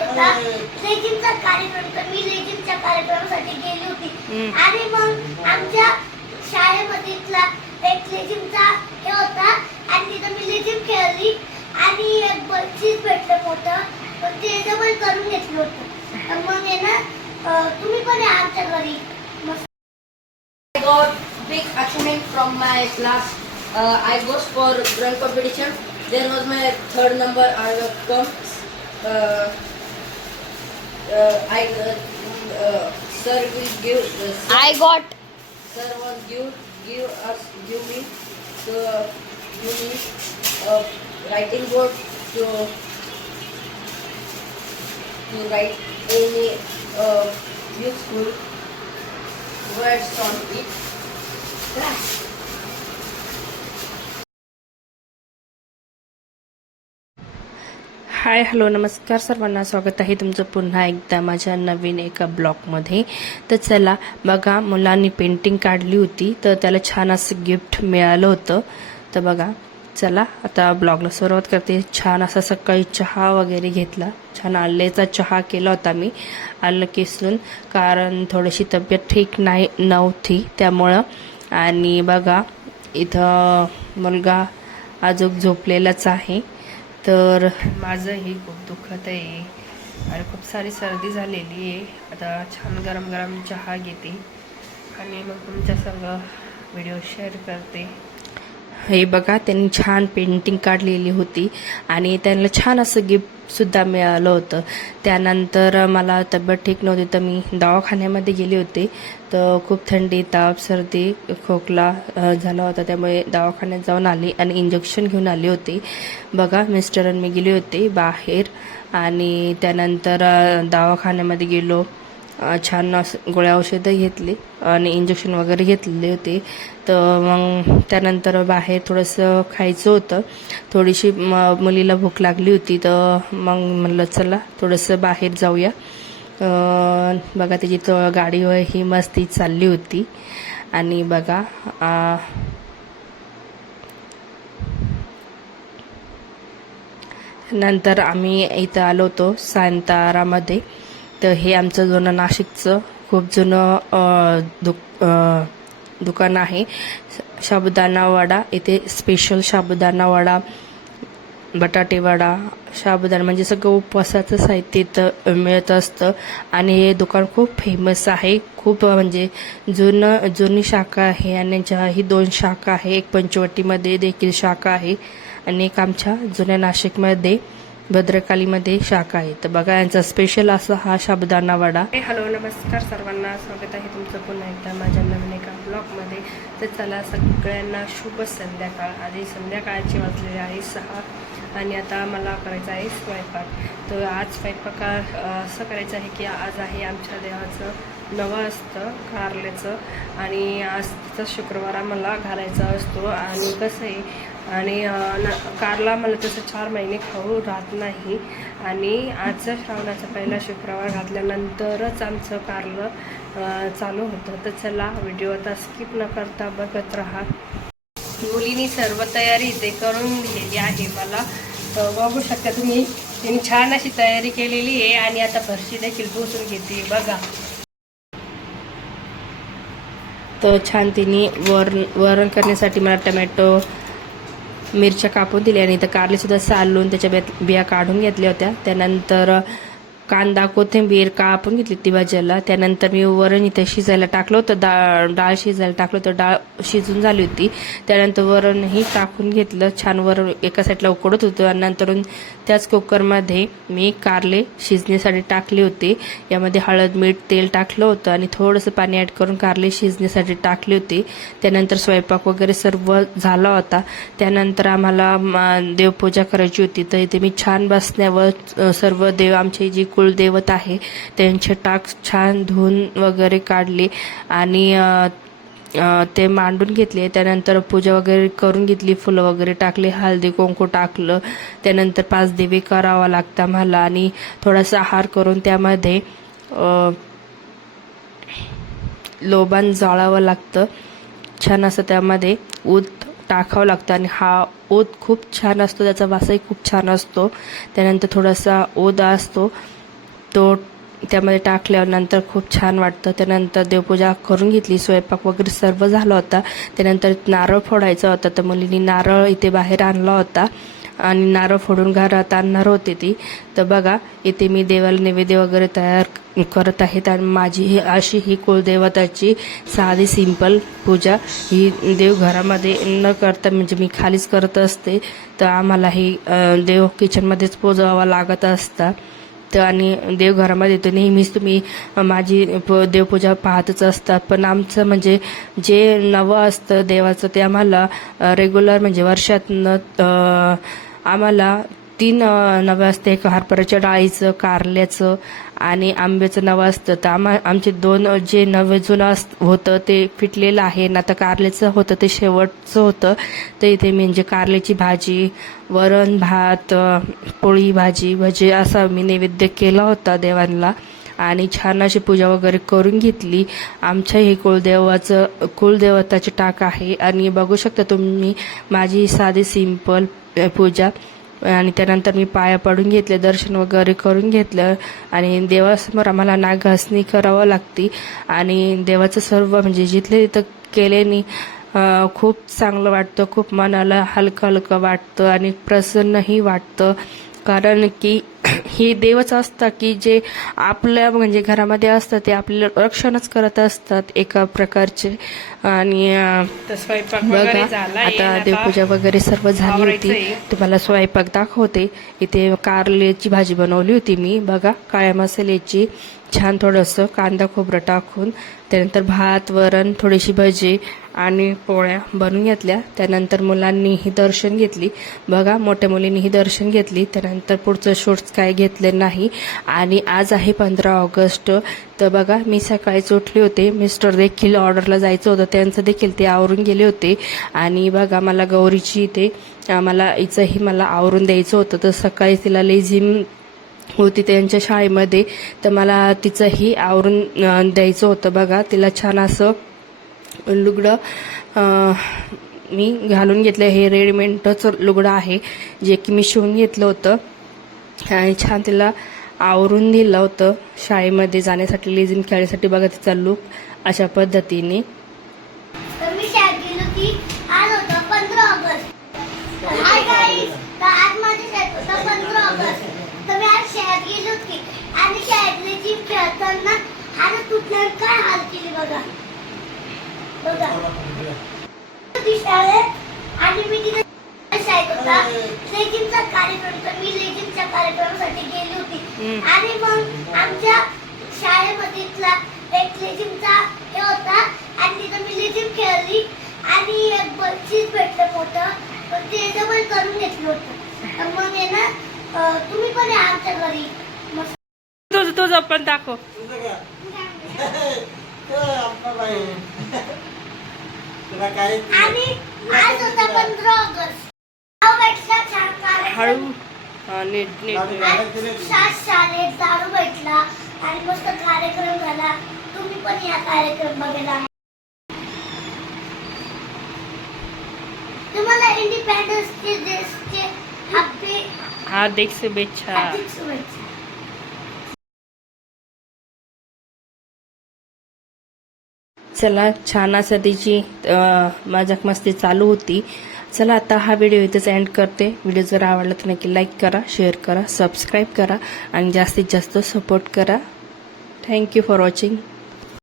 होता लेझिमचा कार्यक्रम, तर मी लेझिमच्या कार्यक्रमासाठी गेली होती आणि मग आमच्या शाळेमधील एक लेझिमचा हे होता आणि तिथं मी लेझिम खेळली आणि एक बक्षीस भेटलं मोठं, पण ते डबल करून घेतलं होतं. तर मग आहे ना तुम्ही पण या आमच्या घरी. I got big achievement from my class. I goes for drawing competition. There was my third number. I come. Sir will give. I got. Sir was give me a writing board to write any useful words on it. Hi hello नमस्कार सर्वांना, स्वागत आहे तुमचं पुन्हा एकदा माझ्या नवीन एका ब्लॉगमध्ये. तर चला बघा, मुलांनी पेंटिंग काढली होती तर त्याला छान असं गिफ्ट मिळालं होतं. तर बघा चला आता ब्लॉगला सुरुवात करते. छान असा सकाळी चहा वगैरे घेतला, छान आल्याचा चहा केला होता मी, आलं किसून, कारण थोडीशी तब्येत ठीक नव्हती त्यामुळं. आणि बघा इथं मुलगा अजून झोपलेलाच आहे. तर माझंही खूप दुखत आहे आणि खूप सारी सर्दी झालेली आहे. आता छान गरम गरम चहा घेते आणि मग तुमच्या संग व्हिडिओ शेअर करते. हे बघा त्यांनी छान पेंटिंग काढलेली होती आणि त्यांना छान असं गिफ्टसुद्धा मिळालं होतं. त्यानंतर मला तब्येत ठीक नव्हती तर मी दवाखान्यामध्ये गेले होते. तर खूप थंडी, ताप, सर्दी, खोकला झाला होता, त्यामुळे दवाखान्यात जाऊन आली आणि इंजेक्शन घेऊन आले होते. बघा मिस्टर आणि मी गेले होते बाहेर आणि त्यानंतर दवाखान्यामध्ये गेलो, छान गोळ्या औषधं घेतली आणि इंजेक्शन वगैरे घेतलेले होते. तर मग त्यानंतर बाहेर थोडंसं खायचं होतं, थोडीशी मुलीला भूक लागली होती, तर मग म्हणलं चला थोडंसं बाहेर जाऊया. बघा त्याची गाडी ही मस्ती चालली होती. आणि बघा नंतर आम्ही इथं आलो होतो सायंतारामध्ये. तर हे आमचं जुनं नाशिकचं खूप जुनं दुकान आहे. साबुदाणा वडा, इथे स्पेशल साबुदाणा वडा, बटाटे वडा, साबुदाणा म्हणजे सगळं उपवासाचं साहित्य इथं मिळत असतं. आणि हे दुकान खूप फेमस आहे, खूप म्हणजे जुनी शाखा आहे आणि यांच्याही 2 शाखा आहे. एक पंचवटीमध्ये देखील शाखा आहे आणि एक आमच्या जुन्या नाशिकमध्ये भद्रकालीमध्ये शाखा आहे. तर बघा यांचा स्पेशल असा हा साबुदाणा वडा. हॅलो नमस्कार सर्वांना, स्वागत आहे तुमचं पुन्हा एकदा माझ्या नवीन एका ब्लॉगमध्ये. तर चला सगळ्यांना शुभ संध्याकाळ. आधी संध्याकाळचे वाजलेले आहे 6 आणि आता मला करायचं आहे स्वयंपाक. तर आज स्वयंपाक असं करायचं आहे की आज आहे आमच्या देवाचं नवं असतं कारल्याचं आणि आज तिचा शुक्रवार आम्हाला घालायचा असतो. आणि कसं आहे आणि कारला मला तसं 4 महिने खाऊ राहत नाही आणि आजचा श्रावणाचा पहिला शुक्रवार घातल्यानंतरच आमचं कारलं चालू होतं. तर चला व्हिडिओ आता स्किप न करता बघत राहा. मुलीनी सर्व तयारी ते करून दिलेली आहे मला, तर बघू शकता तुम्ही. तिने छान अशी तयारी केलेली आहे आणि आता फरशी देखील पुसून घेते बघा. तर छान तिने वरण करण्यासाठी मला टमॅटो, मिरच्या कापून दिल्या आणि इथं कारलेसुद्धा सालून त्याच्या बिया काढून घेतल्या होत्या. त्यानंतर कांदा, कोथिंबीर कापून घेतली ती भाज्याला. त्यानंतर मी वरण इथे शिजायला टाकलं होतं, डाळ शिजायला टाकलं होतं, डाळ शिजून झाली होती. त्यानंतर वरणही टाकून घेतलं, छान वरण एका साईडला उकडत होतं आणि नंतरून त्याच कुकरमध्ये मी कारले शिजण्यासाठी टाकले होते. यामध्ये हळद, मीठ, तेल टाकलं होतं आणि थोडंसं पाणी ॲड करून कारले शिजण्यासाठी टाकले होते. त्यानंतर स्वयंपाक वगैरे सर्व झाला होता. त्यानंतर आम्हाला देवपूजा करायची होती. तर इथे मी छान बसण्यावर सर्व देव, आमचे जी कुलदैवत आहे त्यांचे टाक छान धुवून वगैरे काढले आणि ते मांडून घेतले. त्यानंतर पूजा वगैरे करून घेतली, फुलं वगैरे टाकले, हळदी कुंकू टाकलं. त्यानंतर 5 दिवे करावा लागतं आम्हाला आणि थोडासा आहार करून त्यामध्ये लोबान जाळावं लागतं. छान असं त्यामध्ये ऊद टाकावं लागतं आणि हा ऊद खूप छान असतो, त्याचा वासही खूप छान असतो. त्यानंतर थोडासा ओदा असतो तो त्यामध्ये टाकल्यावर नंतर खूप छान वाटतं. त्यानंतर देवपूजा करून घेतली, स्वयंपाक वगैरे सर्व झाला होता. त्यानंतर नारळ फोडायचा होता, तर मुलींनी नारळ इथे बाहेर आणला होता आणि नारळ फोडून घरात आणणार होते ती. तर बघा इथे मी देवाला नैवेद्य वगैरे तयार करत आहेत आणि माझी ही कुलदेवताची साधी सिंपल पूजा ही देवघरामध्ये न करता म्हणजे मी खालीच करत असते. तर आम्हाला ही देव किचनमध्येच पोजवावा लागत असतं. तर आणि देवघरामध्ये तर नेहमीच तुम्ही माझी देवपूजा पाहतच असतात. पण आमचं म्हणजे जे नवं असतं देवाचं ते आम्हाला रेग्युलर म्हणजे वर्षातनं आम्हाला 3 नवं असतं. एक हरभऱ्याच्या डाळीचं, कारल्याचं आणि आंब्याचं नवं असतं. तर आमचे 2 जे नवे जुनं होतं ते फिटलेलं आहे ना. आता कारल्याचं होतं ते शेवटचं होतं. तर इथे म्हणजे कारल्याची भाजी, वरण भात, पोळी भाजी भजी असा मी नैवेद्य केला होता देवांना आणि छान अशी पूजा वगैरे करून घेतली. आमच्या हे कुलदेवताची टाक आहे आणि बघू शकता तुम्ही माझी साधी सिंपल पूजा. आणि त्यानंतर मी पाया पडून घेतले, दर्शन वगैरे करून घेतलं आणि देवासमोर आम्हाला नागघासणी करावं लागते आणि देवाचं सर्व म्हणजे जिथले तिथं केल्याने खूप चांगलं वाटतं, खूप मनाला हलकं हलकं वाटतं आणि प्रसन्नही वाटतं. कारण की हे देवच असतं की जे आपल्या म्हणजे घरामध्ये असतात, ते आपलं रक्षणच करत असतात एका प्रकारचे. आणि बघा आता देवपूजा वगैरे सर्व झाली होती. तुम्हाला स्वयंपाक दाखवते. इथे कारल्याची भाजी बनवली होती मी, बघा काळ्या मसाल्याची, छान थोडंसं कांदा खोबरं टाकून. त्यानंतर भात, वरण, थोडीशी भजी आणि पोळ्या बनवून घेतल्या. त्यानंतर मुलांनीही दर्शन घेतली, बघा मोठ्या मुलींनीही दर्शन घेतली. त्यानंतर पुढचं शूट्स काय घेतले नाही. आणि आज आहे 15 ऑगस्ट. तर बघा मी सकाळीच उठले होते, मिस्टर देखील ऑर्डरला जायचं होतं, त्यांचं देखील ते आवरून गेले होते. आणि बघा मला गौरीची इथे मला हिचंही आवरून द्यायचं होतं. तर सकाळी तिला लेझिम होती त्यांच्या शाळेमध्ये, तर मला तिचंही आवरून द्यायचं होतं. बघा तिला छान असं लुगडं मी घालून घेतलं. हे रेडीमेडच लुगडं आहे जे की मी शिवून घेतलं होतं आणि छान तिला आवरून दिलं होतं शाळेमध्ये जाण्यासाठी, लेझिम खेळण्यासाठी. बघा तिचा लुक अशा पद्धतीने. तर मी शाळेत गेलो की आज होतं 15 ऑगस्ट. हाय गाईज, तर आज माझी शाळेत होतं 15 ऑगस्ट. तर मी आज शाळेत गेली होती आणि शाळेतले जी खेळताना हात तुटल्यावर काय हाल केली बघा बघा. ती शाळेत आणि मी तिथे शाळेत होता लेझिमचा कार्यक्रम, तर मी लेझिमच्या कार्यक्रमासाठी गेली होती. आणि मग आमच्या शाळेमधील एक लेझिमचा हे होता आणि तिथं मी लेझिम खेळली आणि एक बक्षीस भेटलं मोठं, पण ते डबल करून घेतलं होतं. तर मग आहे ना तुम्ही पण या आमच्या घरी. तुझं पण दाखव. आणि आज होता 15 ऑगस्ट. भेटला छान कार्यक्रम. शाळेत दारू भेटला आणि मस्त कार्यक्रम झाला. तुम्ही पण या कार्यक्रम बघायला. तुम्हाला इंडिपेंडन्स डेचे हार्दिक शुभेच्छा. चला छान असं तिची मजाक मस्ती चालू होती. चला आता हा व्हिडिओ इथेच एंड करते. व्हिडिओ जर आवडला तर नक्की लाईक करा, शेअर करा, सबस्क्राईब करा आणि जास्तीत जास्त सपोर्ट करा. Thank you for watching.